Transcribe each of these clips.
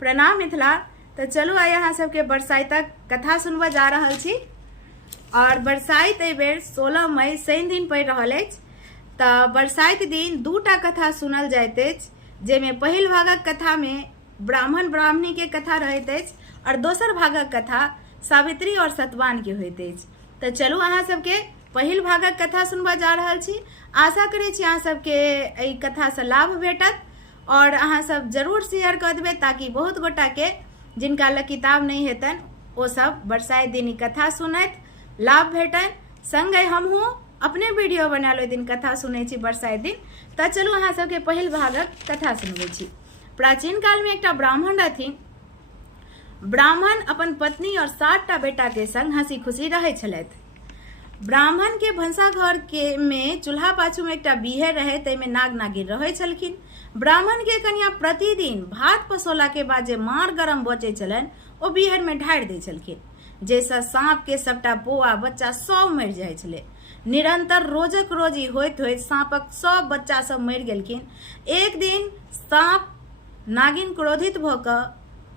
प्रणाम मिथिला। तो चलू आइ अहाँ सबके बरसाइतक कथा सुनबा जा रहल छी। और बरसाइत एहि बेर 16 मई शनि दिन पड़ि रहल अछि। तऽ बरसाइत दिन दूटा कथा सुनल जाइत अछि, जाहिमे पहिल भागक कथा में ब्राह्मण ब्राह्मणी के कथा रहैत अछि और दोसर भागक कथा सावित्री और सतवान के होइत अछि। तऽ चलू अहाँ सबके पहिल भागक कथा सुनबा जा रहल छी। आशा करै छी अहाँ सबके एहि कथा से लाभ भेटत और अहाँ सब जरूर शेयर कऽ देबै, ताकि बहुत गोटा के जिनका लग किताब नहीं हेतन वो सब बरसाइत दिन ई कथा सुनैत लाभ भेटन। संगे हमहूँ अपने वीडियो बनायल ओहि दिन कथा सुनै छी बरसाइत दिन। तऽ चलू अहाँ सबके पहिल भागक कथा सुनबै छी। प्राचीन काल में एकटा ब्राह्मण रहथिन। ब्राह्मण अपन पत्नी और 7 टा बेटा के संग हंसी खुशी रहै छलथि। ब्राह्मण के भंसाघर के में चूल्हा पाछू में एकटा बीहर रहे, तैमे नाग नागिन रहै छलखिन। ब्राह्मण के कन्या प्रतिदिन भात पसौला के बाद जे मार गरम बचै छलनि ओ बीहर में ढारि दै छलखिन, जैसे सांप के सबटा बौआ बच्चा सब मरि जाइ छलै। निरंतर रोजक रोज ई होइत होइत सांपक सब बच्चा सब मरि गेलखिन। एक दिन सांप नागिन क्रोधित भऽ कऽ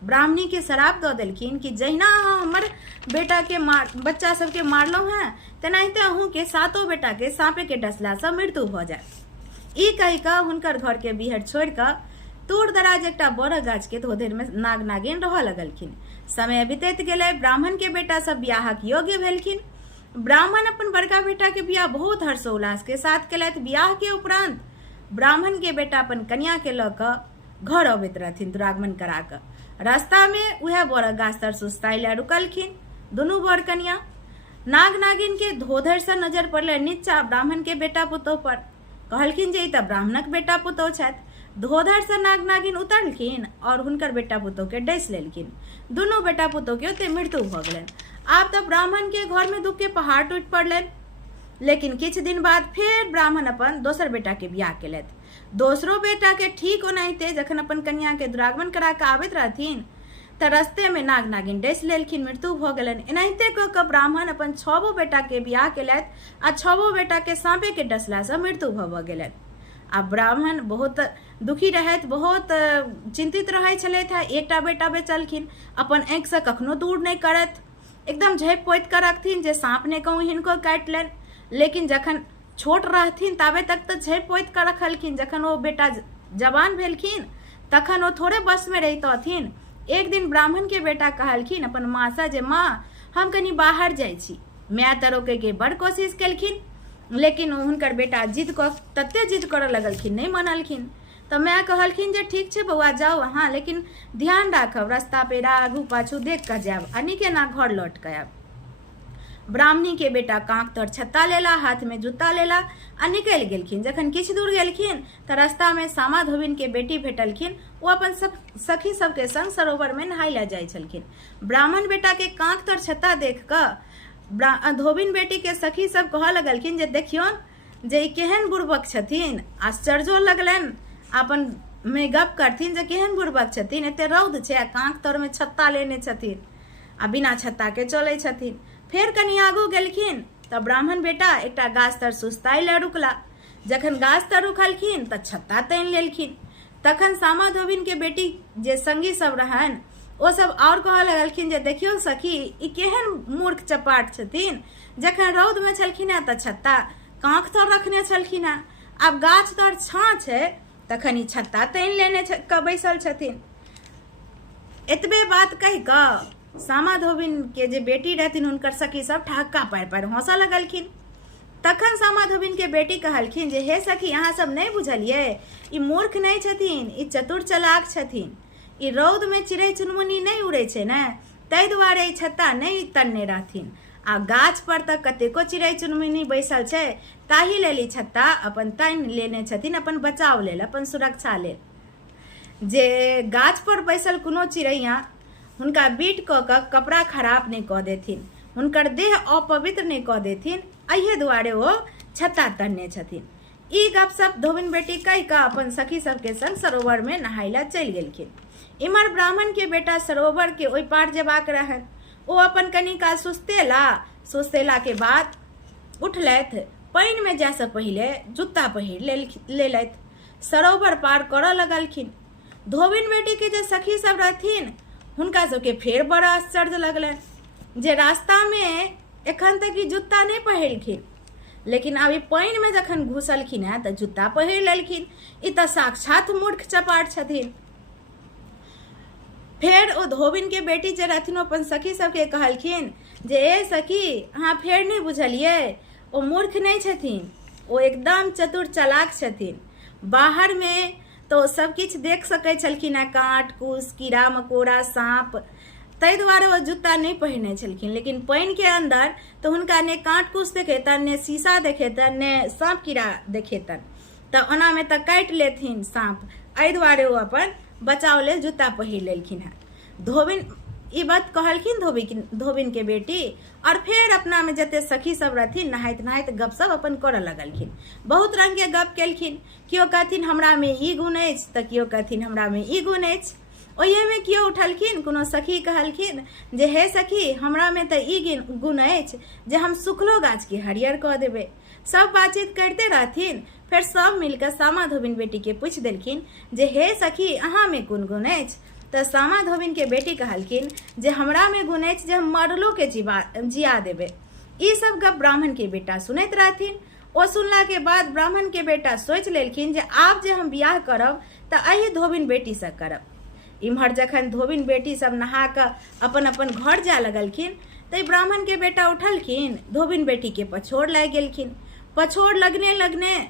ब्राह्मणी के श्राप दऽ देलखिन कि जहिना अहाँ हमर बेटा के बच्चा सबके मारलहुँ हैं, तेनाहिते अहूँ के 7 बेटा के सांपे के डसला से मृत्यु भऽ जाय। ई कहि कऽ हुनकर घर के बीहर छोड़ि कऽ दूर दराज एकटा बड़ गाछ के धोधरि में नाग नागिन रहऽ लगलखिन। समय बीतैत गेलै, ब्राह्मण के बेटा सब बियाहक योग्य भेलखिन। ब्राह्मण अपन बड़का बेटा के बियाह बहुत हर्षोल्लास के साथ केलथि। बियाह के उपरांत ब्राह्मण के बेटा अपन कन्या के लऽ कऽ घर अबैत रहथिन दुरागमन करा कऽ। रास्ता में वह बड़ गाछ तर सुस्ताइ ले रुकलखिन दुनू बड़ कन्या। नाग नागिन के धोधर से नजर पड़ले नीचा ब्राह्मण के बेटा पुतोह पर। कहलखिन जे ई तऽ ब्राह्मणक बेटा पुतोह छथि। धोधर से नाग नागिन उतरलखिन और हुनकर बेटा पुतोह के डसि लेलखिन। दुनू बेटा पुतोह के ओते मृत्यु भऽ गेलनि। आब तऽ ब्राह्मण के घर में दुख के पहाड़ टूटि पड़लनि। लेकिन किछु दिन बाद फिर ब्राह्मण अपन दोसर बेटा के बियाह केलथि। दोसरो बेटा के ठीक ओनाहिते जखन अपन कन्या के दुरागमन करा कऽ आबैत रहथिन तऽ रस्ते में नाग नागिन डसि लेलखिन, मृत्यु भऽ गेलनि। एनाहिते कऽ कऽ ब्राह्मण अपन 6 बेटा के बियाह केलथि आ 6 बेटा के सांपे के डसला से मृत्यु भऽ गेलनि। आ ब्राह्मण बहुत दुखी रहथि, बहुत चिंतित रहै छलथि है। एकटा बेटा बेचलखिन, अपन आँखि से कखनो दूर नहीं करत, एकदम झाँपि पोति कऽ रखथिन जे सांप ने कहूँ हिनको काटि लेन। लेकिन जखन छोट रहथिन ताबे तक तऽ झाँपि पोति कऽ रखलखिन। जखन ओ बेटा जवान भेलखिन तखन ओ थोड़े बस में रहितथिन। एक दिन ब्राह्मण के बेटा कहलखिन अपन माँ से जे माँ हम कनी बाहर जाइ छी। माय तऽ रोके के बड़ कोशिश केलखिन, लेकिन हुनकर बेटा तते जिद करऽ लगलखिन, नहीं मानलखिन। तऽ माय कहलखिन जे ठीक छै बौआ जाओ अहाँ, लेकिन ध्यान राखब रास्ता पेड़ा आगू पाछू देख कऽ जायब आ नीके ना घर लौट कऽ आयब। ब्राह्मणी के बेटा कांख तर छत्ता लेला, हाथ में जूता लेला आ निकलि गेलखिन। जखन किछु दूर गेलखिन तऽ रास्ता में सामा धोबिन के बेटी भेटलखिन। ओ अपन सखी सबके संग सरोवर में नहाय ले जाइ छलखिन। ब्राह्मण बेटा के कांख तर छत्ता देख कऽ धोबिन बेटी के सखी सब कहऽ लगलखिन जे देखियौन जे ई केहन बुड़बक छथिन। आश्चर्यो लगलनि, अपन में गप करथिन जे केहन बुड़बक छथिन, एते रौद छै आ कांख तर में छत्ता लेने छथिन आ बिना छत्ता के चलै छथिन। फेर कनी आगू गेलखिन तऽ ब्राह्मण बेटा एकटा गाछ तर सुस्ताइ ले रुकला। जखन गाछ तर रुकलखिन तऽ छत्ता तानि लेलखिन। तखन सामा धोबिन के बेटी जे संगी सब रहन ओ सब और कहऽ लगलखिन जे देखियो सखी ई केहन मूर्ख चपाट छथिन। जखन रौद में छलखिन हैं तऽ छत्ता कांख तर रखने छलखिन हैं, आब गाछ तर छाँ छै तखन ई छत्ता तानि लेने बैसल छथिन। एतबे बात कहि कऽ सामा धोबिन के जे बेटी रहथिन हुनकर सखी सब ठहक्का पारि हंसऽ लगलखिन। तखन सामा धोबिन के बेटी कहलखिन जे हे सखी अहाँ सब नहीं बुझलियै, ई मूर्ख नहीं छथिन, ई चतुर चलाक छथिन। ई रौद में चिड़ै चुनमुनी नहीं उड़ै छै ने, ताहि दुआरे ई छत्ता नहीं तनने रहथिन। आ गाछ पर तऽ कतेको चिड़ै चुनमुनी बैसल छै, ताहि लेल ई छत्ता अपन तानि लेने छथिन, अपन बचाव लेल, अपन सुरक्षा लेल। जे गाछ पर बैसल कोनो चिड़ैया हुनका बीट कऽ कऽ कपड़ा खराब नहीं कऽ देथिन, हुनकर देह अपवित्र नहीं कऽ देथिन, एहि दुआरे ओ छत्ता तनने छथिन। ई गपशप धोबिन बेटी कहि कऽ अपन सखी सबके संग सरोवर में नहाय ले चलि गेलखिन। इमहर ब्राह्मण के बेटा सरोवर के ओहि पार जेबाक रहनि। ओ अपन कनी काल सुस्तेला के बाद उठलथि। पानि में जाय से पहिले जूता पहिर लेलथि। सरोवर पार करऽ लगलखिन। धोबिन बेटी के जे सखी सब रहथिन हुनका सबके फेर बड़ा आश्चर्य लगलनि जे रास्ता में एखन तक ई जूता नहीं पहिरलखिन, लेकिन अभी पानि में जखन घुसलखिन है तो जूता पहिर लेलखिन। ई तो साक्षात मूर्ख चपाट छथिन। फेर ओ धोबिन के बेटी जे रहथिन अपन सखी सबके कहलखिन जे ए सखी अहाँ फेर नहीं बुझलियै, ओ मूर्ख नहीं छथिन, ओ एकदम चतुर चालाक छथिन। बाहर में तो सब किछु देख सकै छलखिन है, कांट कूस कीड़ा मकोड़ा सांप, ताहि दुआरे वो जूता नहीं पहिरने छलखिन। लेकिन पानि के अंदर तो हुनका ने कांट कूस देखेतन, ने शीशा देखेतन, ने सांप कीड़ा देखेतन, तो ओना में तो काटि लेथिन सांप, एहि दुआरे वो अपन बचाव लेल जूता पहिर लेलखिन है। धोबिन ई बात कहलखिन धोबिन के बेटी, और फिर अपना में जते सखी सब रहथिन नहाइत नहाइत गपशप अपन करऽ लगलखिन। बहुत रंग के गप केलखिन, कियो कहथिन हमरा में ई गुण अछि तऽ कियो कहथिन हमरा में ई गुण अछि। ओहिए में कियो उठलखिन, कोनो सखी कहलखिन जे हे सखी हमरा में तऽ ई गुण अछि जे हम सुखलो गाछ के हरियर कऽ देबै। सब बातचीत करते रहथिन, फिर सब मिलकर सामा धोबिन बेटी के पूछ देलखिन जे हे सखी अहाँ में कोन गुण अछि। तो सामा धोबिन के बेटी कहलखिन जे हमरा में गुण अछि जे हम मरलो के जिया देबै। ई सब गप ब्राह्मण के बेटा सुनैत रहथिन। ओ सुनला के बाद ब्राह्मण के बेटा सोचि लेलखिन जे आब जे हम बियाह करब तऽ एही धोबिन बेटी से करब। इम्हर जखन धोबिन बेटी सब नहा कऽ अपन अपन घर जाय लगलखिन तऽ ब्राह्मण के बेटा उठलखिन, धोबिन बेटी के पछोड़ लागि गेलखिन। पछोड़ लगने लगने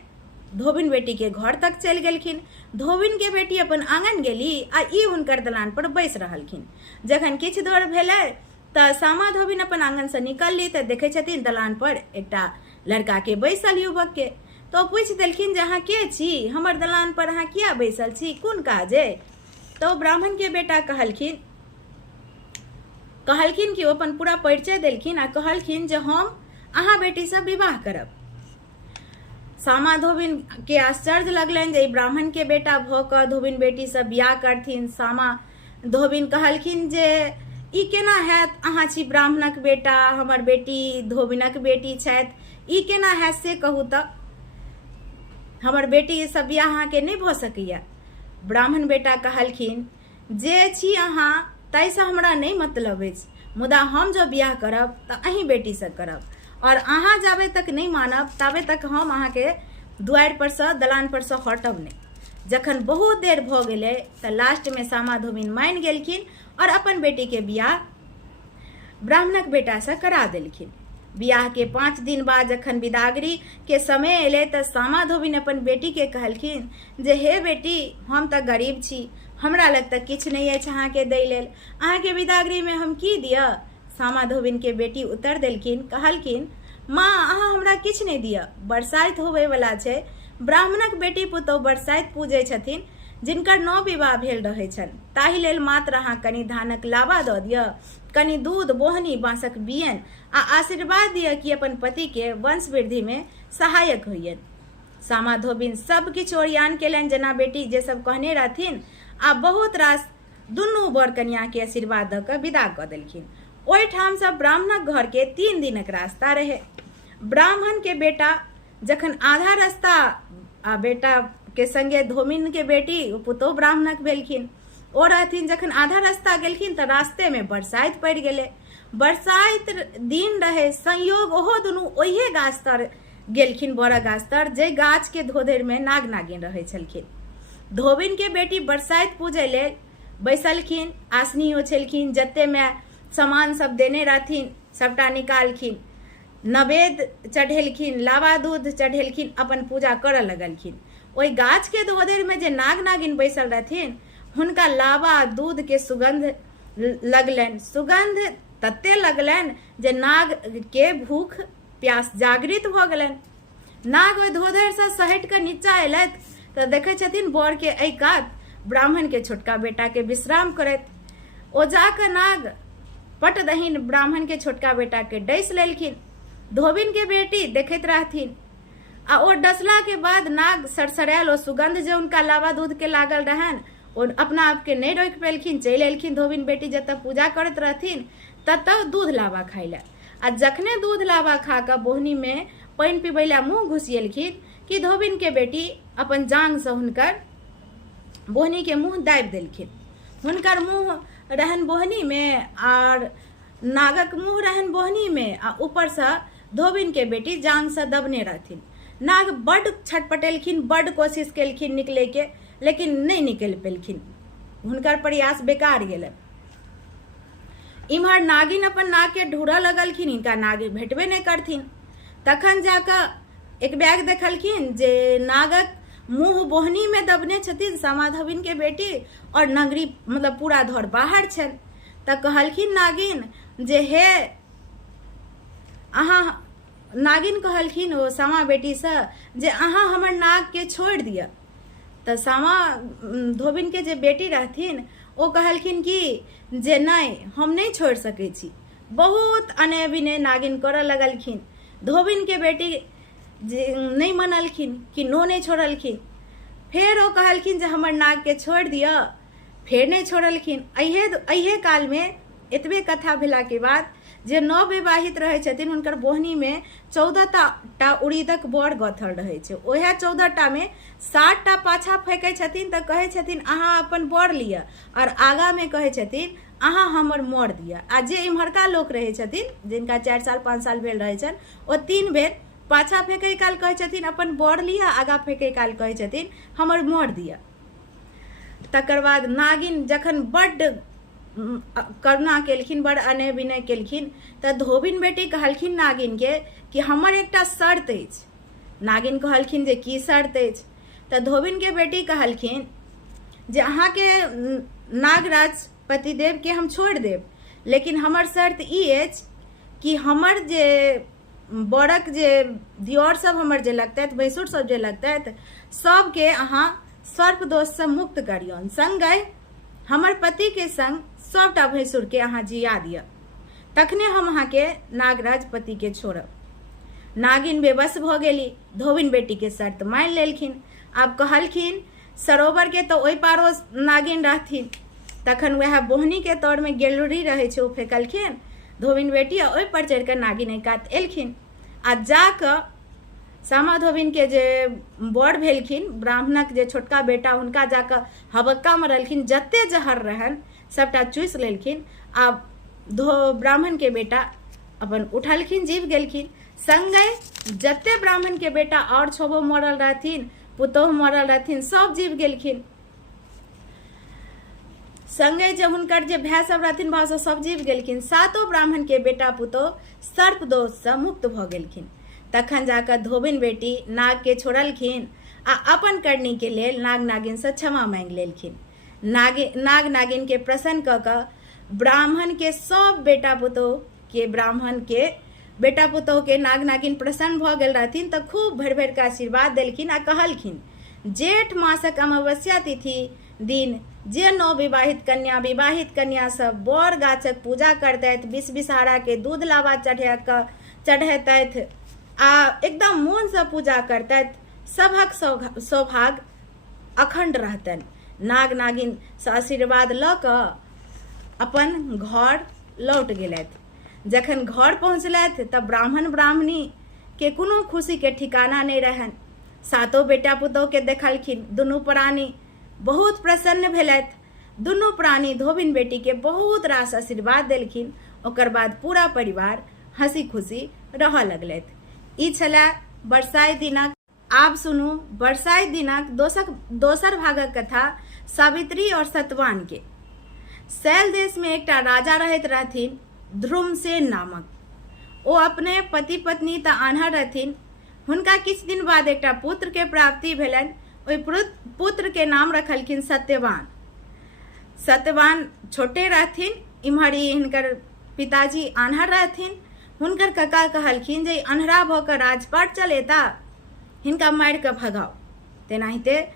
धोबिन बेटी के घर तक चलि गेलखिन। धोबिन के बेटी अपन आंगन गेली आ ई हुनकर दलान पर बैस रहलखिन। जखन किछु दूर भेलै तऽ सामा धोबिन अपन आंगन से निकलली तऽ देखै छथिन दलान पर एकटा लड़का के बैसल युवक के। तो पूछ देलखिन जे अहाँ के छी, हमर दलान पर अहाँ किया बैसल छी, कोन काज है। तो ब्राह्मण के बेटा कहलखिन कि ओ अपन पूरा परिचय देलखिन आ कहलखिन जे हम अहाँ बेटी से विवाह करब। सामा धोबिन के आश्चर्य लगलनि जे ब्राह्मण के बेटा भऽ कऽ धोबिन बेटी से बियाह करथिन। सामा धोबिन कहलखिन जे ई केना हैत, अहाँ छी ब्राह्मणक बेटा, हमर बेटी धोबिनक बेटी छथि, ई केना हैत से कहू तऽ, हमर बेटी से बियाह अहाँके नहि भऽ सकैया। ब्राह्मण बेटा कहलखिन जे छी अहाँ ताहिसँ हमरा नहि मतलब अछि, मुदा हम जो बियाह करब तऽ अहीं बेटी से करब, और अहाँ जाबे तक नहीं मानब ताबे तक हम अहाँ के दुआर पर से दलान पर से हटब नहीं। जखन बहुत देर भ गेलै तऽ लास्ट में सामा धोबिन मान गेलखिन और अपन बेटी के बियाह ब्राह्मणक बेटा से करा देलखिन। बियाह के 5 दिन बाद जखन विदागरी के समय एले तऽ सामा धोबिन अपन बेटी के कहलखिन जे हे बेटी हम तऽ गरीब छी, हमरा लग तऽ किछु नहीं अछि अहाँ के दै लेल, अहाँ के विदागरी में हम की दिअ। सामा धोबिन के बेटी उत्तर देलखिन, कहलखिन माँ अहाँ हमरा किछु नहीं दिअ, बरसाइत होबे वाला छै, ब्राह्मणक बेटी पुतौह बरसाइत पूजै छथिन जिनकर 9 विवाह भेल रहै छनि, ताहि लेल मात्र अहाँ कनि धानक लावा दऽ दिअ, कनि दूध बोहनी बाँसक बियन आ आशीर्वाद दिअ कि अपन पति के वंश वृद्धि में सहायक होइयन। सामा धोबिन सब किछु ओरियान केलनि जेना बेटी जे सब कहने रहथिन, आ बहुत रास दुनू बर कन्या के आशीर्वाद दऽ कऽ विदा कऽ देलखिन। ओहिठाम से ब्राह्मणक घर के 3 दिनक रास्ता रहे। ब्राह्मण के बेटा जखन आधा रास्ता आ बेटा के संगे धोबिन के बेटी पुतौह ब्राह्मणक भेलखिन। ओ रहथिन जखन आधा रास्ता गेलखिन तऽ रास्ते में बरसाइत पड़ि गेलै। बरसाइत दिन रहे, संयोग ओहो दुनू ओहिए गाछ तर गेलखिन, बड़ा गाछ तर, जे गाछ के धोधरि में नाग नागिन रहै छलखिन। धोबिन के बेटी बरसाइत पूजै लेल बैसलखिन, आसनी ओछलखिन, जते में सामान सब देने रहथिन सबटा निकालखिन, नवेद चढ़ेलखिन, लावा दूध चढ़ेलखिन, अपन पूजा करऽ लगलखिन। ओहि गाछ के धोधरि में जे नाग नागिन बैसल रहथिन हुनका लावा दूध के सुगंध लगलनि। सुगंध तते लगलनि जे नाग के भूख प्यास जागृत भऽ गेलनि। नाग ओहि धोधरि से सहटि कऽ नीचा एलथि तऽ देखै छथिन बर के एहि कात ब्राह्मण के छोटका बेटा के विश्राम करैत। ओ जाकऽ नाग पट दहिन ब्राह्मण के छोटका बेटा के डैस लेलखिन। धोबिन के बेटी देखैत रहथिन आ ओ डसला के बाद नाग सरसरायल, ओ सुगंध जे उनका लावा दूध के लागल रहन, ओ अपना आप के नहीं रोकि पेलखिन, चलि एलखिन धोबिन बेटी जतऽ पूजा करत रहथिन ततऽ दूध लावा खाइ लए। आ जखने दूध लावा खा कऽ बोहनी में पानि पीबै लए मुँह घुसिएलखिन कि धोबिन के बेटी अपन जांग से हुनकर बोहनी के मुँह दाबि देलखिन। हुनकर मुँह रहन बोहनी में और नागक मुँह रहन बोहनी में आ ऊपर से धोबिन के बेटी जांग से दबने रहथिन। नाग बड छटपटेलखिन, बड कोशिश केलखिन निकले के, लेकिन नहीं निकल पेलखिन, हुनकर प्रयास बेकार गेल। इम्हर नागिन अपन नाग के ढूंढ लगलखिन, इनका नाग भेटबे नहीं करथिन। तखन जाकर एक बैग देखलखिन जे नागक मुंह बोहनी में दबने छथिन सामा धोबिन के बेटी, और नगरी मतलब पूरा धर बाहर छन। त कहलखिन नागिन जे हे अहाँ, नागिन कहलखिन ओ सामा बेटी से जे अहाँ हमर नाग के छोड़ दिया। त सामा धोबिन के जे बेटी रहथिन ओ कहलखिन कि जे नहीं, हम नहीं छोड़ सकै छी। बहुत अनय विनय नागिन करऽ लगलखिन। धोबिन के बेटी जे नहीं मनलखिन कि नो नहीं छोड़लखिन। फेर ओ कहलखिन जे हमर नाग के छोड़ दिया, फेर नहीं छोड़लखिन। अहे काल में एतबे कथा भेला के बाद जे नवविवाहित रहे छथिन हुनकर बोहनी में 14टा उड़ीदक बर गथल रहे छै। ओहे 14टा में 7टा पाछा फेंकै छथिन त कहै छथिन अहाँ अपन बर लिअ, और आगा में कहै छथिन अहाँ हमर मर दिया। आ जे इम्हरका लोक रहे छथिन जिनका 4 साल 5 साल भेल रहे छन, ओ 3 बेर पाछा फेंकै काल कहै छथिन अपन बर लिअ, आगा फेंकै काल कहै छथिन हमर मर दिया। तकर बाद नागिन जखन बड्ड करुणा केलखिन, बड़ अनय विनय केलखिन, त धोबिन बेटी कहलखिन नागिन के कि हमर एकटा शर्त अछि। नागिन कहलखिन जे की शर्त अछि? त धोबिन के बेटी कहलखिन जे अहाँ के नागराज पतिदेव के हम छोड़ देब, लेकिन हमर शर्त ई अछि कि हमर जे बड़क जे दियोर सब हमर जे लगतैथ, भैंसुर सब जे लगतैथ, सबके अहाँ सर्प दोष से मुक्त करियौन। संगहि हमर पति के संग सबटा भैंसुर के अहाँ जिया दिया, तखने हम अहाँ के नागराज पति के छोड़ब। नागिन बेबस भ गेली, धोबिन बेटी के शर्त मान लेलखिन। आब कहलखिन सरोवर के तो ओहि पारो नागिन रहथिन, तखन वह बोहनी के तौर में गेलरी रहे छै, ओ फेंकलखिन धोबिन बेटी, ओहि पर चढ़ कर नागिन एक कात एलखिन। आ जाकऽ सामा धोबिन के जे बड़ भेलखिन, ब्राह्मणक जे छोटका बेटा, हुनका जाकऽ हबक्का मरलखिन, जते जहर रहन सबटा चूसि लेलखिन। आ ब्राह्मण के बेटा अपन उठलखिन, जीव गेलखिन। संगे जते ब्राह्मण के बेटा और छबो मरल रहथिन, पुतोह मरल रहथिन, सब जीव गेलखिन। संगे जे हुनकर जे भाई सब रहथिन भाव सब जीव गेलखिन। 7 ब्राह्मण के बेटा पुतोह सर्प दोष से मुक्त भ गेलखिन। तखन जाकर धोबिन बेटी नाग के छोड़लखिन आ अपन करनी के लेल नाग नागिन से क्षमा मांग लेलखिन। नाग नागिन के प्रसन्न क के ब्राह्मण के सब बेटा पुतोह के, ब्राह्मण के बेटा पुतोह के नाग नागिन प्रसन्न भ गेल रहथिन, त खूब भरि भरि के आशीर्वाद देलखिन आ कहलखिन जेठ मासक अमावस्या तिथि दिन जे नवविवाहित कन्या, विवाहित कन्या सब बर गाछक पूजा करतैथ, विष विषहारा के दूध लावा चढ़ैतैथ आ एकदम मोन से पूजा करतैथ, सभक सौभाग्य अखंड रहतन। नाग नागिन से आशीर्वाद ल क अपन घर लौट गेलैथ। जखन घर पहुँचलैथ तब ब्राह्मण ब्राह्मणी के कोनो खुशी के ठिकाना नहीं रहन। 7 बेटा पुतोह के देखलखिन, दुनू प्राणी बहुत प्रसन्न भेलैथ। दुनू प्राणी धोबिन बेटी के बहुत रास आशीर्वाद देलखिन। ओकर बाद पूरा परिवार हंसी खुशी रह लगलैथ। ई छला बरसाइत दिनक। आब सुनू बरसाइत दिनक दोसर भागक कथा सावित्री और सतवान के। शैल देश में एकटा राजा रहैत रहथिन, ध्रुमसेन नामक। ओ अपने पति पत्नी त आन्हर रहथिन। हुनका किछ दिन बाद एकटा पुत्र के प्राप्ति भेलनि। ओहि पुत्र के नाम रखलखिन सत्यवान। सत्यवान छोटे रहथिन, इम्हर हिनकर पिताजी आन्हर रहथिन। हुनकर कका कहलखिन जे अन्हरा भ क राजपाट चलेता, हिनका मारि क भगाओ। तेनाहिते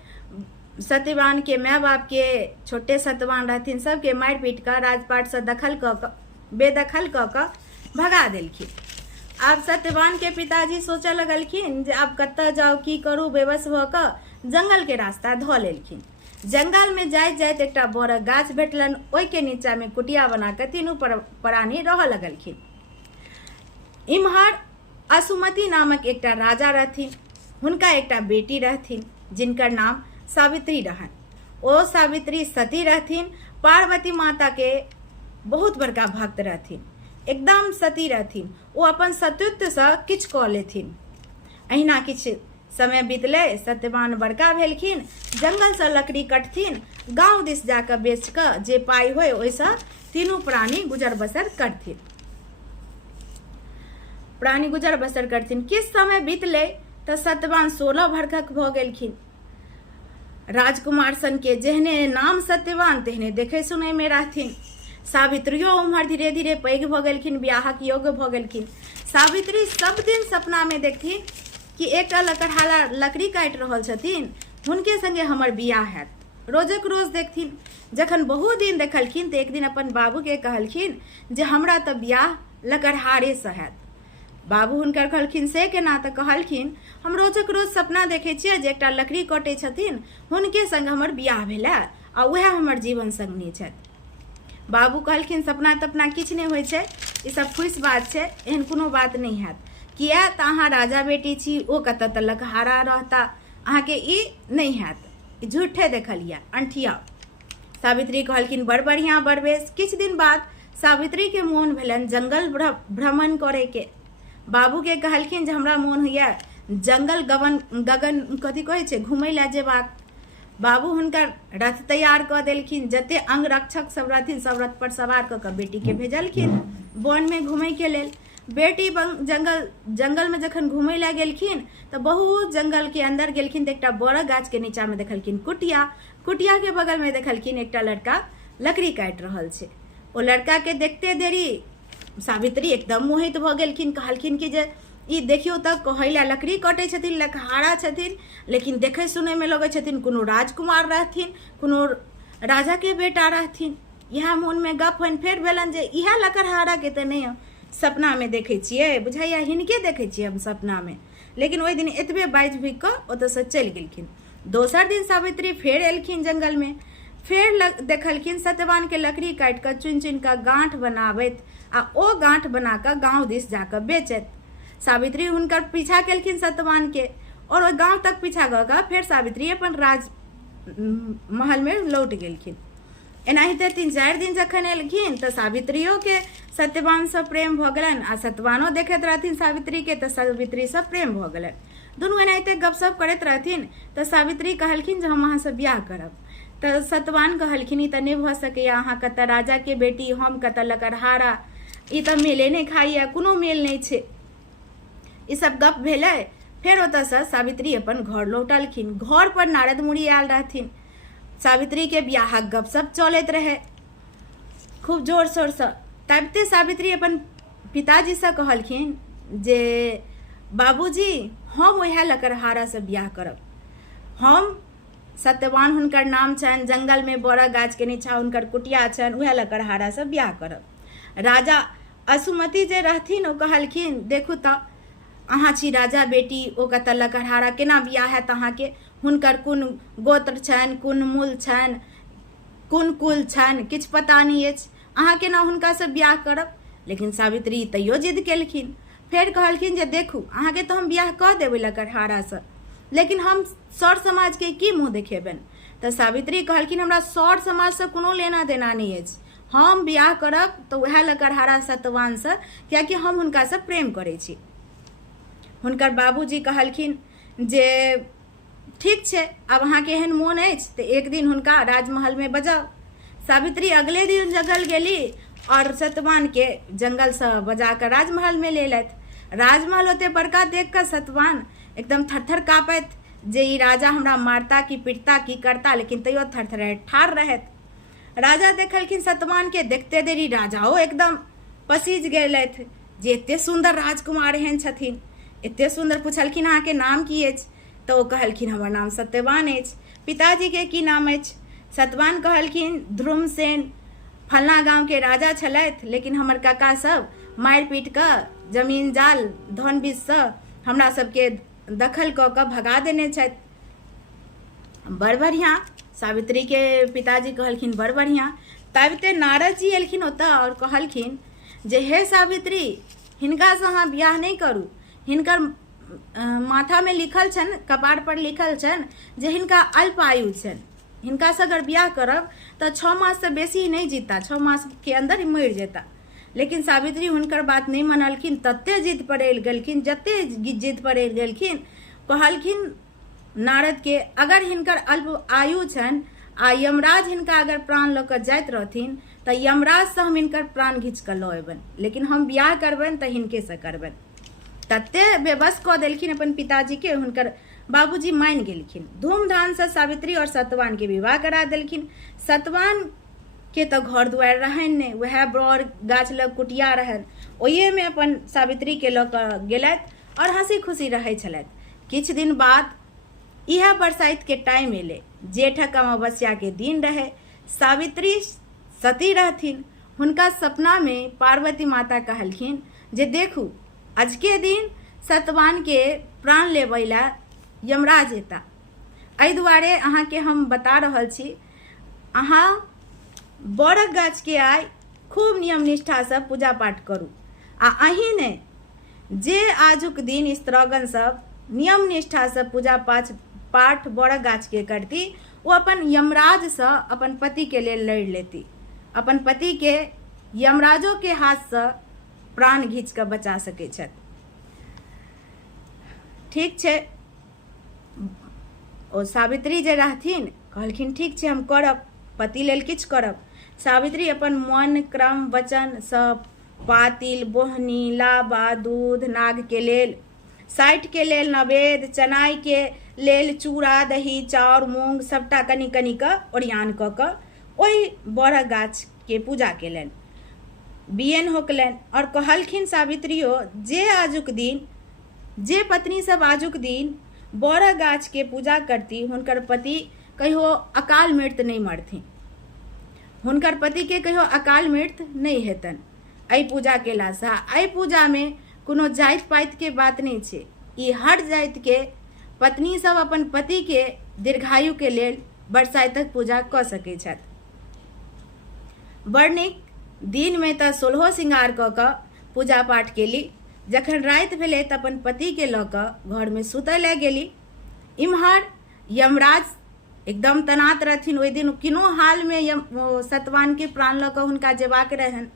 सत्यवान के माय बाप के छोटे सत्यवान रहथिन, सबके मारि पीट क राजपाट से बेदखल क भगा देलखिन। आब सत्यवान के पिताजी सोचे लगलखिन जे आब कतऽ जाओ, की करू, बेबस भ क जंगल के रास्ता ध लेलखिन। जंगल में जाइत जाइत एकटा बड़क गाछ भेटलन। ओहि के नीचा में कुटिया बना के तीनू प्राणी रह लगलखिन। इम्हर असुमति नामक एकटा राजा रहथिन। हुनका एकटा बेटी रहथिन जिनकर नाम सावित्री रहन। ओ सावित्री सती रहथिन, पार्वती माता के बहुत बड़का भक्त रहथिन, एकदम सती रहथिन। वो अपन सतीत्व से किछ कऽ लेथिन। अहिना किछ समय बीतले, सत्यवान बड़का भेलखिन, जंगल से लकड़ी कटथिन, गांव दिस जाकर बेच कऽ जे पाई होय ओहिसँ तीनों प्राणी गुजर बसर करथिन। प्राणी गुजर बसर करथिन। किछ समय बीतले तऽ सत्यवान 16 वर्षक भऽ गेलखिन। राजकुमार सन के जेहने नाम सत्यवान तेहने देखे सुनै में रहथिन। सावित्रियो उम्हर धीरे धीरे पैघ भऽ गेलखिन, बियाहक योग्य भऽ गेलखिन। सावित्री सब दिन सपना में देखथिन कि एकटा लकड़हारा लकड़ी काटि रहल छथिन, हुनके संगे हमर बियाह हैत। रोजक रोज देखथिन। जखन बहुत दिन देखलखिन तऽ एक दिन अपन बाबू के कहलखिन जे हमरा तऽ बियाह लकड़हारे से हैत। बाबू हुनकर कहलखिन से केना? तऽ कहलखिन हम रोजक रोज सपना देखै छियै जे एकटा लकड़ी कटै छथिन, हुनके संग हमर बियाह भेलै आ वएह हमर जीवन संगनी छथि। बाबू कहलखिन सपना तपना किछु नहि होइ छै, ई सब फुसि बात छै, एहन कोनो बात नहीं हैत। किया तऽ अहाँ राजा बेटी छी, ओ कतऽ तऽ लकड़हारा रहता, अहाँके ई नहीं हैत, ई झूठे देखलिए, अंठिया। सावित्री कहलखिन बड़ बढ़िया बड़ बेस। किछु दिन बाद सावित्री के मोन भेलनि जंगल भ्रमण करे के। बाबू के कहलखिन जे हमरा मोन होइया जंगल गगन कथी कहै छै घुमै लए जेबाक। बाबू हुनकर रथ तैयार कऽ देलखिन। जते अंगरक्षक सब रहथिन सब रथ पर सवार कऽ कऽ बेटी के भेजलखिन वन में घुमै के लेल। बेटी जंगल में जखन घुमै लए गेलखिन तऽ बहुत जंगल के अंदर गेलखिन तऽ एकटा बड़ गाछ के नीचा में देखलखिन कुटिया। कुटिया के बगल में देखलखिन एकटा लड़का लकड़ी काटि रहल छै। ओ लड़का के देखते देरी सावित्री एकदम मोहित भऽ गेलखिन। कहलखिन कि जे ई देखियो तऽ कहैला लकड़ी कटै छथिन, लकड़हारा छथिन, लेकिन देखे सुनै में लगै छथिन कोनो राजकुमार रहथिन, कोनो राजा के बेटा रहथिन। इएह मन में गप फेर भेलन जे इएह लकड़हारा के तऽ नहीं सपना में देखे छियै, बुझाइया हिनके देखे छियै हम सपना में। लेकिन ओहि दिन एतबे बाजि भुकि कऽ ओतऽसँ चलि गेलखिन। दोसर दिन सावित्री फेर एलखिन जंगल में। फेर देखलखिन सत्यवान के लकड़ी काटि कऽ चुनि चुनि कऽ गांठ बनाबैत आ ओ गांठ बना कऽ गाँव दिस जाकऽ बेचैत। सावित्री हुनकर पीछा केलखिन सत्यवान के, और ओहि गाँव तक पीछा कऽ कऽ फेर सावित्री अपन राज महल में लौट गेलखिन। एनाहिते 3-4 दिन जखन एलखिन तऽ सावित्रियो के सत्यवान से प्रेम भऽ गेलनि आ सत्यवानो देखैत रहथिन सावित्री के तऽ सावित्री से प्रेम भऽ गेलनि। दुनू एनाहिते गपशप करैत रहथिन तऽ सावित्री कहलखिन जे हम अहाँ से बियाह करब। तऽ सत्यवान कहलखिन ई तऽ नहि भऽ सकैया, अहाँ कतऽ राजा के बेटी, हम कतऽ लकड़हारा, ई तऽ मेले नहीं खाइया, कोनो मेल नहीं छै। ई सब गप भेलै। फेर ओतऽसँ सावित्री अपन घर लौटलखिन। घर पर नारद मुनि आयल रहथिन। सावित्री के बियाहक गपशप चलैत रहे खूब जोर शोर से। तबते सावित्री अपन पिताजी से कहलखिन जे बाबूजी हम वएह लकड़हारा से बियाह करब। हम सत्यवान हुनकर नाम छनि, जंगल में बड़ा गाछ के नीचा हुनकर कुटिया छनि, वएह लकड़हारा से बियाह करब। राजा असुमति जे रहथिन ओ कहलखिन देखू तऽ अहाँ छी राजा बेटी, ओ कतऽ लकड़हारा, केना बियाह हैत अहाँके? हुनकर कोन गोत्र छनि, कोन मूल छनि, कोन कुल छनि, किछु पता नहीं अछि, अहाँ केना हुनका से बियाह करब? लेकिन सावित्री तैयो जिद केलखिन। फेर कहलखिन जे देखू अहाँके तऽ हम बियाह कऽ देबै लकड़हारा से, लेकिन हम सर समाज के की मुँह देखेबनि? तऽ सावित्री कहलखिन हमरा सर समाज से कोनो लेना देना नहीं अछि, हम बियाह करब तऽ वएह लकड़हारा सत्यवान से, कियाकि हम हुनका से प्रेम करै छी। हुनकर बाबूजी कहलखिन जे ठीक छै, अब अहाँके एहन मोन अछि तऽ एक दिन हुनका राजमहल में बजाउ। सावित्री अगले दिन जंगल गेली और सत्यवान के जंगल से बजा कर राजमहल में ले लेत। राजमहल ओते बड़का देख कर सत्यवान एकदम थरथर कापैत जे ई राजा हमरा मारता कि पिटता कि करता, लेकिन तैयो थरथर ठाढ़ रहत। राजा देखलखिन सत्यवान के, देखते देरी राजाओ एकदम पसीज गेलथि जे एते सुंदर राजकुमार एहन छथिन, एते सुंदर। पूछलखिन अहाँ के नाम की अछि? तऽ ओ कहलखिन हमर नाम सत्यवान अछि। पिताजी के की नाम अछि? सत्यवान कहलखिन ध्रुमसेन, फलना गांव के राजा छलथि, लेकिन हमर काका सब मारि पीट कऽ जमीन जाल धन बीज से हमरा सबके दखल कऽ कऽ भगा देने छथि। बड़ बढ़िया। सावित्री के पिताजी कहलखिन बड़ बढ़िया। तबते नारद जी एलखिन ओतऽ और कहलखिन जे हे सावित्री, हिनका से अहाँ बियाह नहीं करू। हिनकर माथा में लिखल छनि, कपार पर लिखल छनि जे हिनका अल्प आयु छनि, हिनका से अगर बियाह करब तो 6 मास से बेसी नहीं जीता, 6 मास के अंदर ही मर जेता। लेकिन सावित्री हुनकर बात नहीं मनलखिन, तते जिद पड़ेल गेलखिन, जते जिद पड़ेल गेलखिन, कहलखिन नारद के अगर हिनकर अल्प आयु छन आ यमराज हिनका अगर प्राण लऽ कऽ जाइत रहथिन तऽ यमराज से हम हिनकर प्राण घींच कऽ लऽ अयबनि, लेकिन हम बियाह करबनि तऽ हिनके से करबनि। तते बेबस कऽ देलखिन अपन पिताजी के, हुनकर बाबूजी मान गेलखिन। धूमधाम से सावित्री और सत्यवान के विवाह करा देलखिन। सत्यवान के तो घर दुआर रहन ने, वह बड़ गाछ लग कुटिया रहन, ओहे में अपन सावित्री के लऽ कऽ गेलथि और हंसी खुशी रहै छलथि। किछ दिन बाद यह बरसाइत के टाइम एले, जेठक अमावस्या के दिन रहे। सावित्री सती रहथिन। हुनका सपना में पार्वती माता कहलखिन जे देखू आज के दिन सत्यवान के प्राण लेबै ला यमराज एता, एहि दुआरे अहाँ के हम बता रहल छी, अहाँ बड़क गाछ के आइ खूब नियम निष्ठा से पूजा पाठ करू। आ अही ने जे आजुक दिन स्त्रीगण सब नियम निष्ठा से पूजा पाठ बड़क गाछ के करती, वो अपन यमराज से अपन पति के लिए लड़ लेती, अपन पति के यमराजो के हाथ से प्राण घींच के बचा सके छथि। ठीक छै, ओ सावित्री जे रहथिन कहलखिन ठीक छै हम करब, पति लेल किछु करब। सावित्री अपन मन क्रम वचन सब पातिल बोहनी लाबा दूध नाग के लेल, साइठ के लेल नवेद, चनाई के लेल चूड़ा दही चाउर मूंग सबटा कनी कनी के ओरियान कऽ कऽ ओहि बड़ गाछ के पूजा केलनि, बियन होकलनि और कहलखिन सावित्रियो जे आजुक दिन जे पत्नी सब आजुक दिन बड़ गाछ के पूजा करती, हुनकर पति कहियो अकाल मृत्यु नहीं मरथिन, हुनकर पति के कहियो अकाल मृत्यु नहीं हेतन एहि पूजा केला से। एहि पूजा में कोनो जाति पाति के बात नहीं छै, ई हर जाति के पत्नी सब अपन पति के दीर्घायु के लेल बरसाइतक पूजा कऽ सकै छथि। बड़ नीक दिन में तऽ 16 श्रृंगार कऽ कऽ पूजा पाठ केली। जखन राति भेलै तऽ अपन पति के लऽ कऽ घर में सुतय लए गेली। इम्हर यमराज एकदम तनात रहथिन, ओहि दिन किनो हाल में सत्यवान के प्राण लऽ कऽ हुनका जेबाक रहन।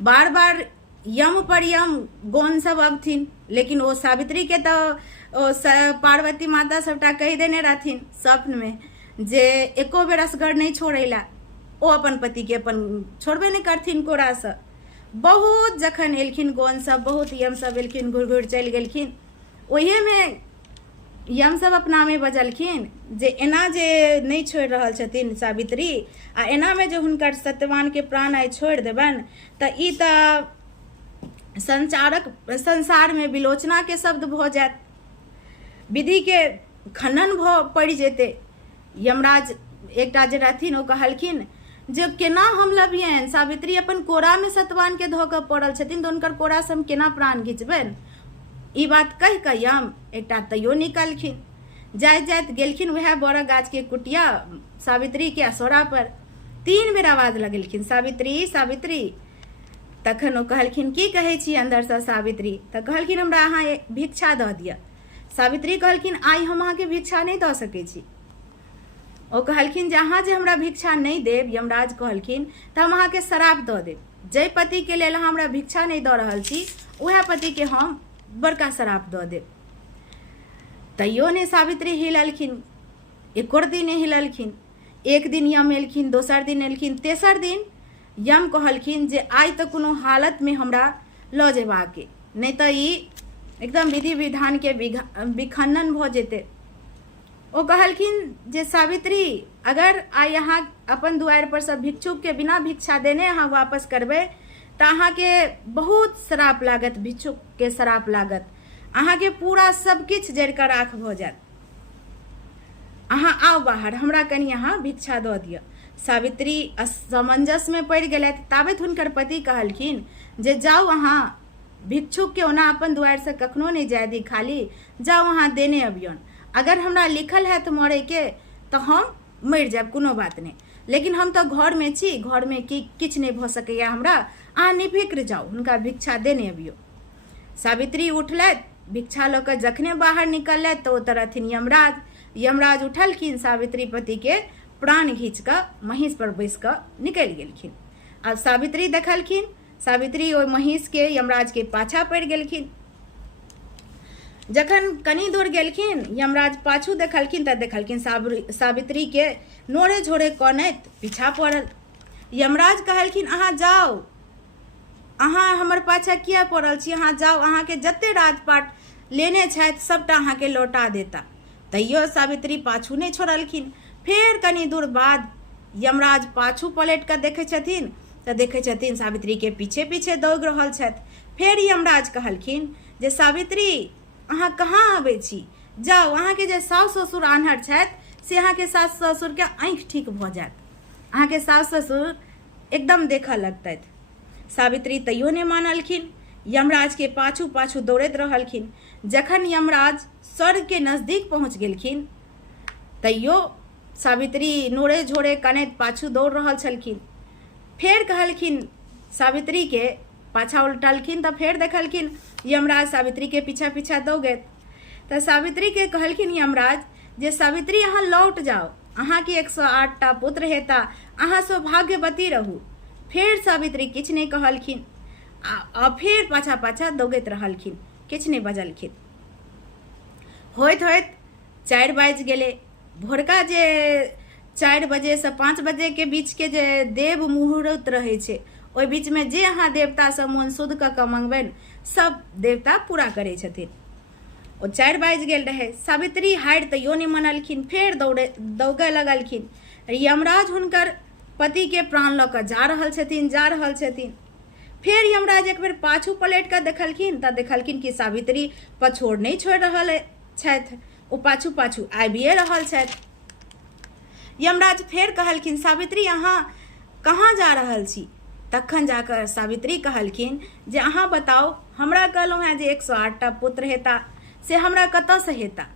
बार बार यम पर यम गौन सब अबथिन, लेकिन ओ सावित्री के तो पार्वती माता सबटा कहि देने रहथिन स्वप्न में जे एको बेर असगर नहीं छोड़ेला, ओ अपन पति के अपन छोड़बे नहीं करथिन कोरा से। बहुत जखन एलखिन गौन सब, बहुत यम सब एलखिन, घुर घुर चलि गेलखिन। ओहे में यम सब अपना में बजलखिन जे एना जे नहीं छोड़ रहल छथिन सावित्री, आ एना में जो हुनकर सत्यवान के प्राण आइ छोड़ देबन तऽ ई तऽ संसार में विलोचना के शब्द भ जायत, विधि के खनन पड़ जेते। यमराज एकटा जे रहथिन ओ कहलखिन जे केना हम लभियन, सावित्री अपन कोरा में सत्यवान के धऽ कऽ पड़ल छथिन तऽ हुनकर कोरा से हम केना प्राण घिचबनि। ई बात कहि कऽ यम एकटा तैयो निकलखिन, जाइत जाइत गेलखिन वह बड़ गाछ के कुटिया सावित्री के असोरा पर। 3 बेर आवाज लगेलखिन सावित्री सावित्री। तखन ओ कहलखिन की कहै छी अंदर से सावित्री, तऽ कहलखिन हमरा अहाँ भिक्षा दऽ दिअ। सावित्री कहलखिन आइ हम अहाँके भिक्षा नहीं दऽ सकै छी। ओ कहलखिन जे अहाँ जे हमरा भिक्षा नहीं देब, यमराज कहलखिन तऽ हम अहाँके श्राप दऽ देब। जै पति के लेल हमरा भिक्षा नहीं दऽ रहल छी, उएह पति के हम बड़का श्राप दऽ देब। तैयो ने सावित्री हिललखिन, एको दिन हिललखिन। एक दिन यम एलखिन, दोसर दिन एलखिन, तेसर दिन यम कहलखिन जे आइ तऽ कोनो हालत में हमरा लऽ जेबाके, नहीं तऽ ई एकदम विधि विधान के विखंडन भ जेते। ओ कहलखिन जे सावित्री अगर आइ अहाँ अपन दुआर पर से भिक्षुक के बिना भिक्षा देने अहाँ वापस करबै तऽ अहाँ के बहुत श्राप लागत, भिक्षुक के श्राप लागत, अहाँ के पूरा सब किछ जरि कऽ राख भ जायत। अहाँ आउ बाहर, हमरा कनी अहाँ भिक्षा दऽ दिअ। सावित्री असमंजस में पड़ गेलथि। ताबत हुनकर पति कहलखिन जे जाउ अहाँ भिक्षुक के ओना अपन दुआर से कखनो नहीं जाय दी, खाली जाउ अहाँ देने अबियन। अगर हमरा लिखल है तो मरे के तो हम मर जाब, कोनो बात नहीं, लेकिन हम तो घर में छी, घर में किछ नहीं भ सकैया हमरा, अहाँ निफिक्र जाउ हुनका भिक्षा देने अबियो। सावित्री उठलथि, भिक्षा लऽ कऽ जखने बाहर निकललथि तऽ ओ रहथिन यमराज। यमराज उठलखिन, सावित्री पति के प्राण घींच कऽ महिष पर बैस कऽ निकलि गेलखिन। आब सावित्री देखलखिन, सावित्री ओहि महिष के यमराज के पाछा पड़ि गेलखिन। जखन कनी दूर गेलखिन, यमराज पाछू देखलखिन तऽ देखलखिन सावित्री के नोरे झोरे कनैत पीछा पड़ल। यमराज कहलखिन, अहाँ जाउ, अहाँ हमर पाछा किया पड़ल छी, अहाँ जाउ, अहाँ के जते राजपाट लेने छथि सबटा अहाँ के लौटा देता। तैयो सावित्री पाछू नहीं छोड़लखिन। फेर कनी दूर बाद यमराज पाछू पलट कऽ देखै छथिन तऽ देखै छथिन सावित्री के पीछे पीछे दौड़ रहल छथि। फेर यमराज कहलखिन जे सावित्री अहाँ कहाँ आबै छी, जाउ, अहाँ के जे साउस ससुर आन्हर छथि से अहाँ के सास ससुर के आँखि ठीक भऽ जायत, अहाँ के सास ससुर एकदम देखऽ लगतथि। सावित्री तैयो नहि मानलखिन, यमराज के पाछू पाछू दौड़ैत रहलखिन। जखन यमराज स्वर्ग के नजदीक पहुंच गेलखिन तैयो सावित्री नोरे झोरे कनैत पाछू दौड़ रहल छलखिन। फेर कहलखिन सावित्री के पाछा उल्टलखिन तऽ फेर देखलखिन यमराज सावित्री के पीछा पीछा दौड़ैत। तऽ सावित्री के कहलखिन यमराज जे सावित्री अहाँ लौट जाओ, अहाँ के 108टा पुत्र हेता, अहाँ सौभाग्यवती रहू। फेर सावित्री किछु नहीं कहलखिन आ फेर पाछा पाछा दौड़ैत रहलखिन, किछु नहीं बजलखिन। होइत होइत 4 बाजि गेलै। भोरका जे 4 बजे से 5 बजे के बीच के जे देव मुहूर्त रहे छै, ओहि बीच में जे अहाँ देवता से मोन शुद्ध कऽ कऽ मंगबनि सब देवता पूरा करे छथिन। ओ 4 बाजि गेल रहे। सावित्री हारि तैयो नहीं मानलखिन, फेर दौड़े लगलखिन। यमराज हुनकर पति के प्राण लऽ कऽ जा रहल छथिन। फेर यमराज एक बेर पाछू पलट कऽ देखलखिन तऽ देखलखिन कि सावित्री पछोड़ नहीं छोड़ि रहल छथि, ओ पाछू पाछू आबिए रहल छथि। यमराज फेर कहलखिन सावित्री अहाँ कहाँ जा रहल छी। तखन जाकर सावित्री कहलखिन जे अहाँ बताओ, हमरा कहलहुँ हैं जे 108टा पुत्र हेता, से हमरा कतऽसँ हेता।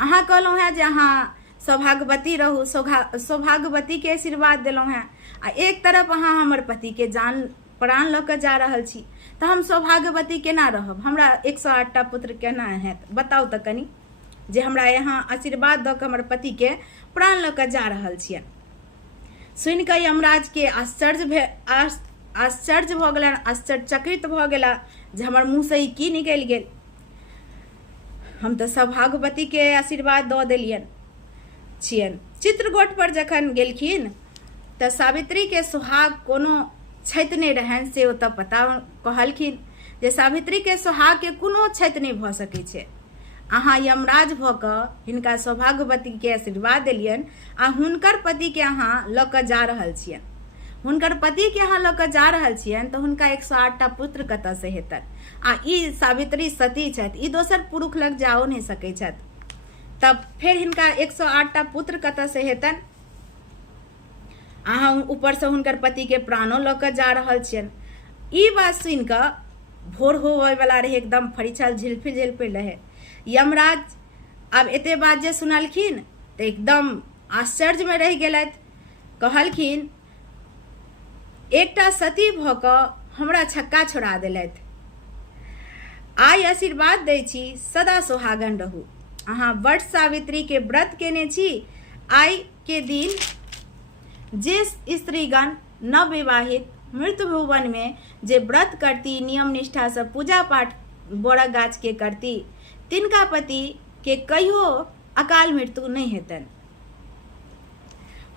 अहाँ कहलहुँ हैं जे अहाँ सौभाग्यवती रहू, सौभाग्यवती के आशीर्वाद देलहुँ हैं, आ एक तरफ अहाँ हमर पति के जान प्राण लऽ कऽ जा रहल छी, तऽ हम सौभाग्यवती केना रहब, हमरा 108टा पुत्र केना हैत, बताउ तऽ कनी, जे हमरा यहाँ आशीर्वाद दऽ कऽ हमर पति के प्राण लऽ कऽ जा रहल छियनि। सुनि कऽ यमराज के आश्चर्य भऽ गेलनि, आश्चर्यचकित भऽ गेला जे हमर मुँह से की निकलि गेल, हम तऽ सौभाग्यवती के आशीर्वाद दऽ देलियनि छियनि। चित्रकूट पर जखन गेलखिन तऽ सावित्री के सुहाग कोनो क्षति नहीं रहनि से ओतऽ पता कहलखिन जे सावित्री के सुहाग के कोनो क्षति नहीं भऽ सकै छै। अहाँ यमराज भऽ कऽ हिनका सौभाग्यवती के आशीर्वाद देलियनि आ हुनकर पति के अहाँ लऽ कऽ जा रहल छियनि। हुनकर पति के अहाँ लऽ कऽ जा रहल छियनि तऽ हुनका 108टा पुत्र कतऽ से हेतनि। आ ई सावित्री सती छथि, ई दोसर पुरुष लग जाओ नहीं सकै छथि, तब फेर हिनका 108टा पुत्र कतऽ से हेतनि। अहाँ ऊपर से हुनकर पति के प्राणो लऽ कऽ जा रहल छियनि। ई बात सुनि कऽ भोर होवे वाला रहे, एकदम फरिछल झिलफिल रहे। यमराज आब एते बात जे सुनलखिन तऽ एकदम आश्चर्य में रह गेलथि। कहलखिन एकटा सती भऽ कऽ हमरा छक्का छोड़ा देलथि, आइ आशीर्वाद दै छी सदा सुहागन रहू। अहाँ वट सावित्री के व्रत केने छी, आइ के दिन जे स्त्रीगण नवविवाहित मृत्यु भुवन में जे व्रत करती, नियम निष्ठा से पूजा पाठ बोरा गाछ के करती, तिनका पति के कहियो अकाल मृत्यु नहीं हेतनि।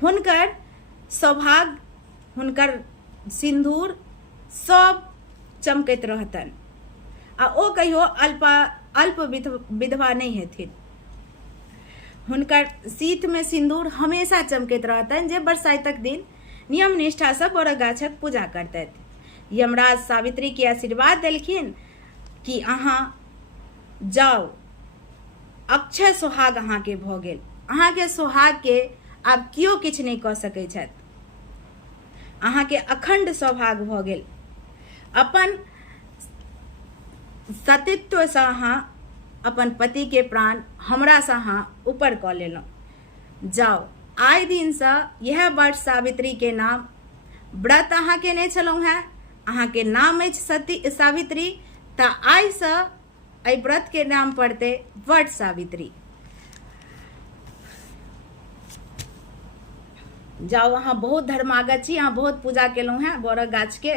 हुनकर सौभाग्य, हुनकर सिंदूर सब चमकैत रहतनि आ ओ कहियो अल्प विधवा नहीं हेथिन। हुनकर शीत में सिंदूर हमेशा चमकैत रहतनि जे बरसाइतक दिन नियम निष्ठा से बोरा गाछक पूजा करतथि। यमराज सावित्री के आशीर्वाद देलखिन कि अहाँ जाओ, अक्षय सुहाग अहाँ के भऽ गेल, अहाँ के सुहाग के आब कियो किछु नहीं कऽ सकै छथि, अहाँ के अखंड सौभाग्य भऽ गेल। अपन सतीत्व से अहाँ अपन पति के प्राण हमरा से अहाँ ऊपर कऽ लेलहुँ। जाओ, आइ दिन से यह वट सावित्री के नाम व्रत अहाँ के नहीं छलहुँ हैं, अहाँ के नाम अछि सती सावित्री, तऽ आइ से एहि व्रत के नाम पड़ते वट सावित्री। जाओ अहाँ बहुत धर्मागत छी, अहाँ बहुत पूजा केलहुँ हैं बरक गाछ के,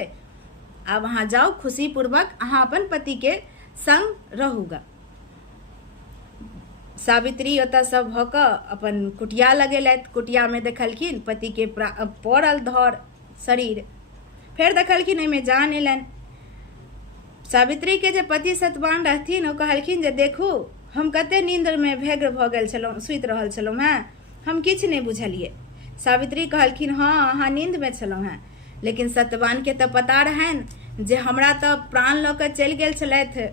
आब अहाँ जाओ खुशी पूर्वक अहाँ अपन पति के संग रहूगा। सावित्री ओतऽ सब भऽ कऽ अपन कुटिया लगेलथि। कुटिया में देखलखिन पति के पड़ल धर शरीर, फेर देखलखिन एहिमे जान एलनि। सावित्री के जे पति सतवान रहथिन ओ कहलखिन जे देखू हम कते नींद में व्यग्र भऽ गेल छलहुँ, सुति रहल छलहुँ हैं, हम किछु नहीं बुझलिए। सावित्री कहलखिन हाँ अहाँ नींद में छलहुँ हैं, लेकिन सतवान के तो पता रहनि जे हमरा तो प्राण लऽ कऽ चलि गेल छलथि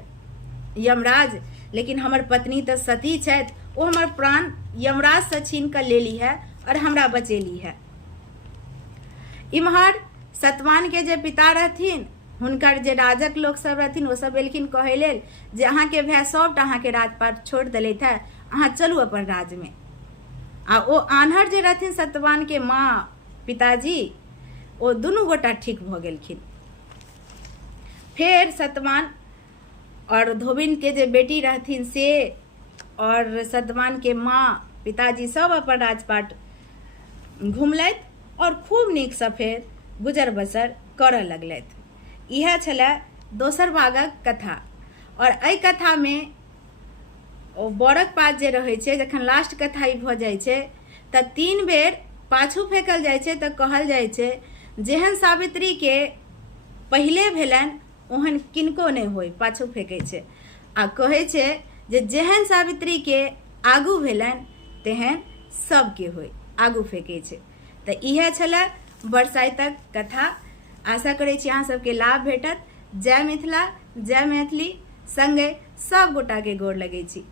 यमराज, लेकिन हमर पत्नी तो सती छथि, ओ हमर प्राण यमराज से छीन कऽ लेली है और हमरा बचेली है। इम्हर सतवान के जे पिता रहथिन हुनकर जे राजक लोग सब रहथिन ओ सब एलखिन कहे लेल जे अहाँ के भाई सबटा अहाँ के राजपाट छोड़ देलथि है, अहाँ चलू अपन राज में। आ ओ आन्हर जे रहथिन सतवान के माँ पिताजी ओ दुनू गोटा ठीक भऽ गेलखिन। फेर सतवान और धोबिन के जे बेटी रहथिन से और सतवान के माँ पिताजी सब अपन राजपाट घुमलथि और खूब नीक सँ फेर गुजर बसर करऽ लगलथि। इएह छलै दोसर भागक कथा। और एहि कथा में ओ बरक पात जे रहै छै, जखन लास्ट कथा ई भऽ जाइ छै तऽ 3 बेर पाछू फेंकल जाइ छै, तऽ कहल जाइ छै जेहन सावित्री के पहिले भेलनि ओहन किनको नहीं होय, पाछू फेंकै छै। आ कहै छै जे जेहन सावित्री के आगू भेलनि तेहन सबके होय, आगू फेंकै छै। तऽ इएह छलै बरसाइतक कथा। आशा करै छी अहाँ सबके लाभ भेटत। जय मिथिला, जय मैथिली, संगे सब गोटा के गोर लगै छी।